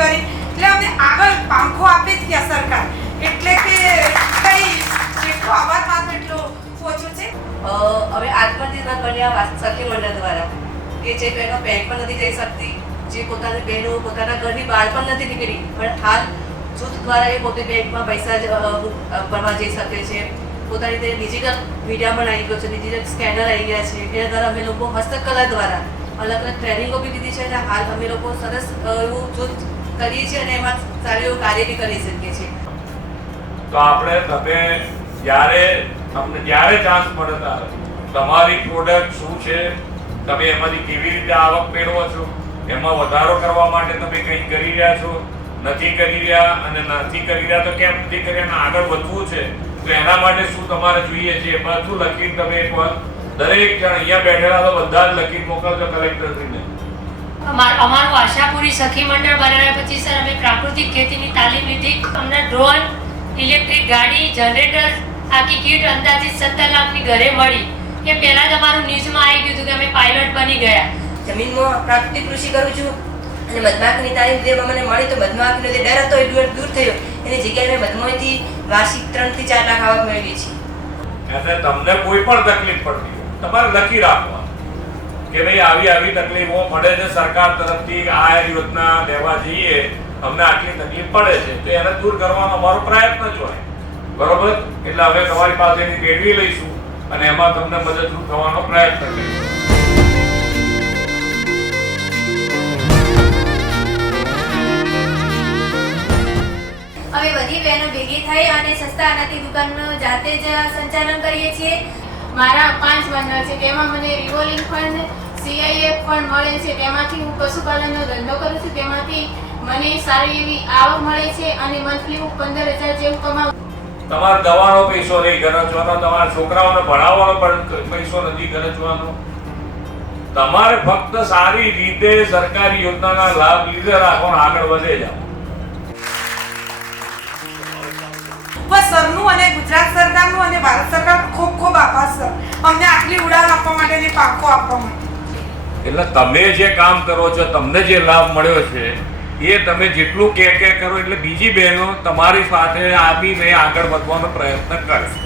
કરી એટલે અમને આગળ પાંખો આપી જ ગયા સરકાર. એટલે કે કઈ જેટલો અવાજ માત્ર એટલો ઓછો છે. હવે આત્મનિર્ભર કન્યા સખી મંડળ દ્વારા કે જે બહેનો બેંક પણ નથી જઈ શકતી, જે પોતાની બહેનો પોતાના ઘરની બહાર પણ નથી નીકળી, પણ હાલ જૂથ દ્વારા એ પોતે બેંકમાં પૈસા ભરવા જઈ શકે છે. પોતાની રીતે ડિજિટલ મીડિયા પણ આવી ગયો છે, ડિજિટલ સ્કેનર આવી ગયા છે. એના દ્વારા અમે લોકો હસ્તકલા દ્વારા અલગ અલગ ટ્રેનિંગો બી દીધી છે અને હાલ અમે લોકો સરસ એવું જૂથ કરીએ છીએ અને એમાં સારું એવું કાર્ય બી કરી શકીએ છીએ. તો આપણે તમે તમને જ્યારે ચાન્સ મળે ત્યારે તમારી પ્રોડક્ટ શું છે, તમે એમાંથી કેવી રીતે આવક મેળવો છો, એમાં વધારો કરવા માટે તમે કંઈ કરી રહ્યા છો, નથી કરી રહ્યા, અને નથી કરી રહ્યા તો કેમ નથી કરી રહ્યા, આગળ વધવું છે તો એના માટે શું તમારે જોઈએ છે એ બધું લખીને તમે એકવાર દરેક જણ અહીંયા બેઠેલા તો બધા જ લખીને મોકલજો કલેક્ટરશ્રીને. અમારું આશાપુરી સખી મંડળ બનાવ્યા પછી સર અમે પ્રાકૃતિક ખેતીની તાલીમ લીધી. અમને ડ્રોન, ઇલેક્ટ્રિક ગાડી, જનરેટર, આખી કીટ અંદાજિત 17 લાખની ઘરે મળી. એ પહેલા જ અમારું ન્યૂઝમાં આવી ગયું હતું કે અમે પાયલોટ બની ગયા. જમીનમાં પ્રાકૃતિક કૃષિ કરું છું અને મધમાખીની તાલીમ જેમાં મને મળી તો મધમાખીનો જે ડર હતો એ દૂર થયો. એની જગ્યાએ મેં મધમાખીથી વાર્ષિક 3 થી 4 લાખ આવક મેળવી છે. એટલે તમને કોઈ પણ તકલીફ પડતી હોય તમારે લખી રાખવાનું કે ભાઈ આવી તકલીફો પડે છે, સરકાર તરફથી આ યોજના લેવા જઈએ, અમને આટલી તકલીફ પડે છે તો એને દૂર કરવાનો અમારો પ્રયત્ન જ હોય. બરોબર? એટલે હવે તમારી પાસેની મેળવી લઈશું અને એમાં તમને મદદરૂપ થવાનો પ્રયત્ન કરીશું. અમે બધી બહેનો ભેગી થઈ અને સસ્તા અનાજની દુકાનનું જાતે જ સંચાલન કરીએ છીએ. મારા 5 મંડળ છે, તેમાં મને રિવોલ્વિંગ ફંડ, CIF ફંડ મળે છે. તેમાંથી હું પશુપાલનનો ધંધો કરું છું, તેમાંથી મને સારી એવી આવક મળે છે અને મંથલી હું 15,000 જેવું કમાઉં. તમારા દવાનો પૈસો નહીં ખર્ચવાનો, તમારા છોકરાઓને ભણાવવાનો પણ પૈસો નથી ખર્ચવાનો. તમારે ફક્ત સારી રીતે સરકારી યોજનાના લાભ લીધે રાખવાનો, આગળ વધે જાઓ. બસ સરનું અને ગુજરાત સરકારનું અને ભારત સરકાર ખૂબ ખૂબ આભાર સર, અમને આટલી ઉડાન આપવા માટે અને પાંખો આપવા માટે. એટલે તમે જે કામ કરો છો, તમને જે લાભ મળ્યો છે એ તમે જેટલું કે કરો એટલે બીજી બહેનો તમારી સાથે આપીને આગળ વધવાનો પ્રયત્ન કરશે.